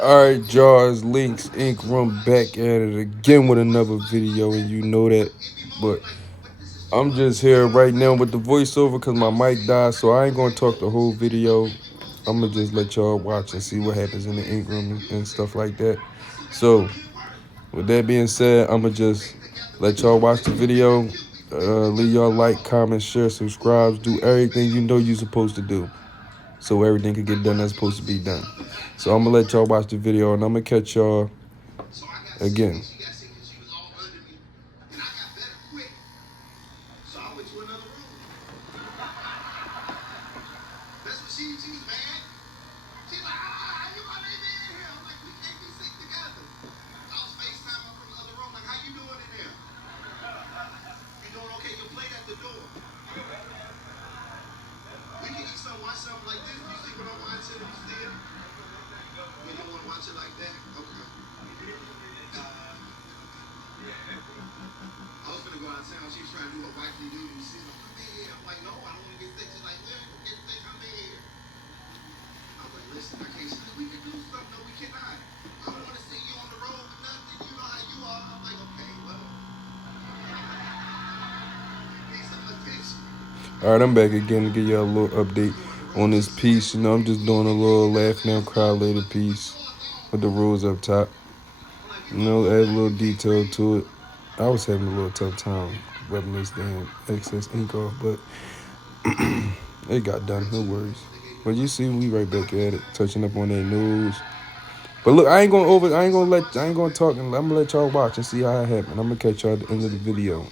Alright, Jaws, Links, Ink Room back at it again with another video, and you know that. But I'm just here right now with the voiceover because my mic died, so I ain't gonna talk the whole video. I'm gonna just let y'all watch and see what happens in the ink room and stuff like that. So, with that being said, I'm gonna just let y'all watch the video. Leave y'all like, comment, share, subscribe, do everything you know you're supposed to do, so everything can get done that's supposed to be done. So I'm gonna let y'all watch the video, and I'm gonna catch y'all again. All right, I'm back again to give y'all a little update on this piece. You know, I'm just doing a little laugh now, cry later piece with the rules up top. You know, add a little detail to it. I was having a little tough time rubbing this damn excess ink off, but it got done. No worries. But you see, we right back at it, touching up on that news. But look, I ain't gonna talk, and I'm gonna let y'all watch and see how it happened. I'm gonna catch y'all at the end of the video.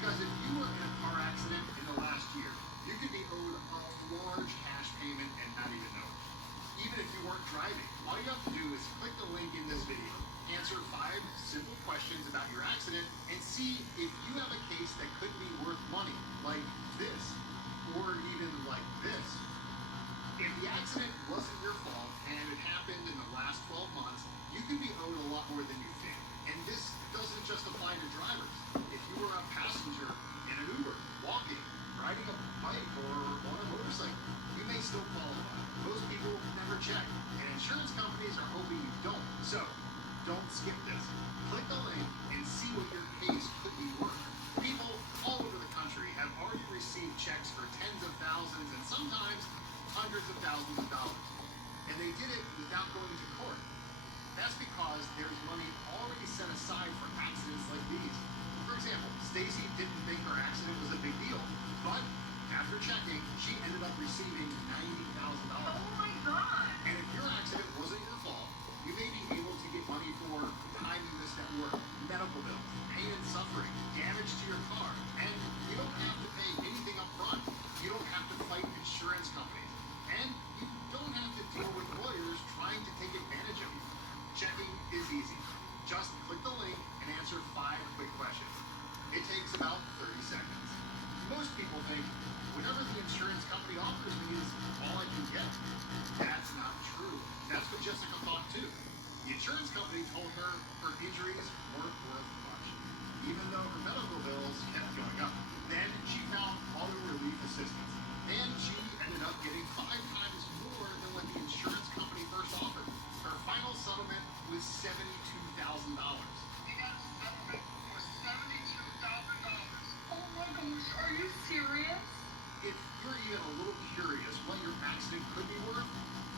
Because if you were in a car accident in the last year, you could be owed a large cash payment and not even know it. Even if you weren't driving, all you have to do is click the link in this video, answer 5 simple questions about your accident, and see if you have a case that could be worth money, like this, or even like this. If the accident wasn't your fault and it happened in the last 12 months, you could be owed a lot more than you think. And this doesn't just apply to drivers. If you were a passenger in an Uber, walking, riding a bike, or on a motorcycle, you may still qualify. Most people never check, and insurance companies are hoping you don't. So, don't skip this. Click the link and see what your case could be worth. People all over the country have already received checks for tens of thousands and sometimes hundreds of thousands of dollars. And they did it without going to court. That's because there's money already set aside for accidents like these. For example, Stacy didn't think her accident was a big deal, but after checking, she ended up receiving $90,000. Oh my God! And if your accident wasn't your fault, you may be able to get money for time you missed at work, medical bills, pain and suffering, damage to your car, and you don't have to pay anything up front. You don't have to fight insurance companies. And you don't have to deal with lawyers trying to take advantage of you. Checking is easy. Just click the link and answer 5 quick questions. It takes about 30 seconds. Most people think, whatever the insurance company offers me is all I can get. That's not true. That's what Jessica thought too. The insurance company told her her injuries weren't worth much, even though her medical bills kept going up. Then she found auto relief assistance, and she ended up getting 5 times more than what the insurance company first offered. Her final settlement was $72,000. You got a settlement for $72,000? Oh my gosh, are you serious? If you're even a little curious what your accident could be worth,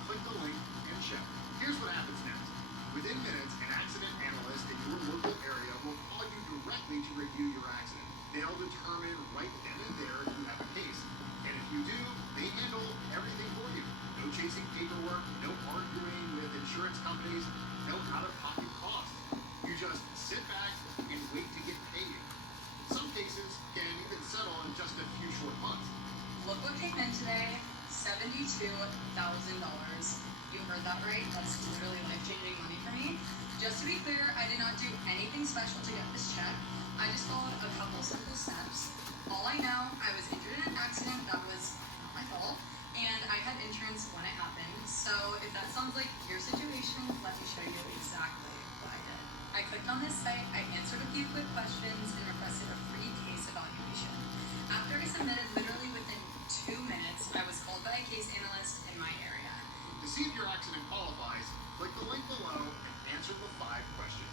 click the link and check. Here's what happens next. Within minutes, an accident analyst in your local area will call you directly to review your accident. They'll determine right then and there if you have a case. And if you do, they handle everything for you. No chasing paperwork, no arguing with insurance companies, no out-of-pocket costs. You just sit back and wait to get paid. Some cases can even settle in just a few short months. Look what came in today, $72,000. You heard that right? That's literally life-changing money for me. Just to be clear, I did not do anything special to get this check. I just followed a couple simple steps. All I know, I was injured in an accident that was not my fault, and I had insurance when it happened. So if that sounds like your situation, let me show you exactly what I did. I clicked on this site, I answered a few quick questions, and requested a free case evaluation. After I submitted, literally within 2 minutes, I was called by a case analyst in my area. To see if your accident qualifies, click the link below and answer the 5 questions.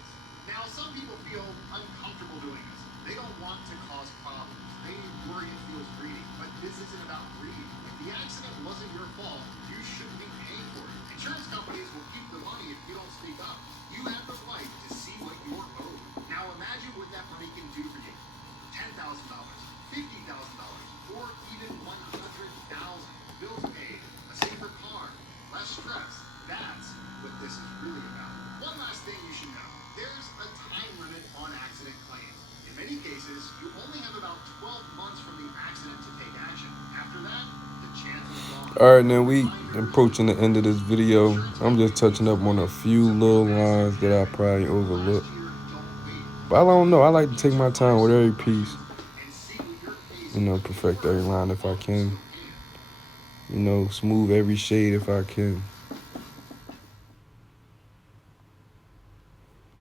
Now, some people feel uncomfortable doing this. They don't want to cause problems. They worry it feels greedy. But this isn't about greed. If the accident wasn't your fault, you shouldn't be paying for it. Insurance companies will keep the money if you don't speak up. You have the right to see what you're owed. Now, imagine what that money can do for you. $10,000, $50,000, or even $100,000. Bills paid, a safer car, less stress. That's what this is really about. One last thing you should know. There's a time limit on accident claims. In many cases, you only have about 12 months from the accident to take action. After that, the chance is gone. Alright, now we approaching the end of this video. I'm just touching up on a few little lines that I probably overlooked. But I don't know. I like to take my time with every piece. Perfect every line if I can. Smooth every shade if I can.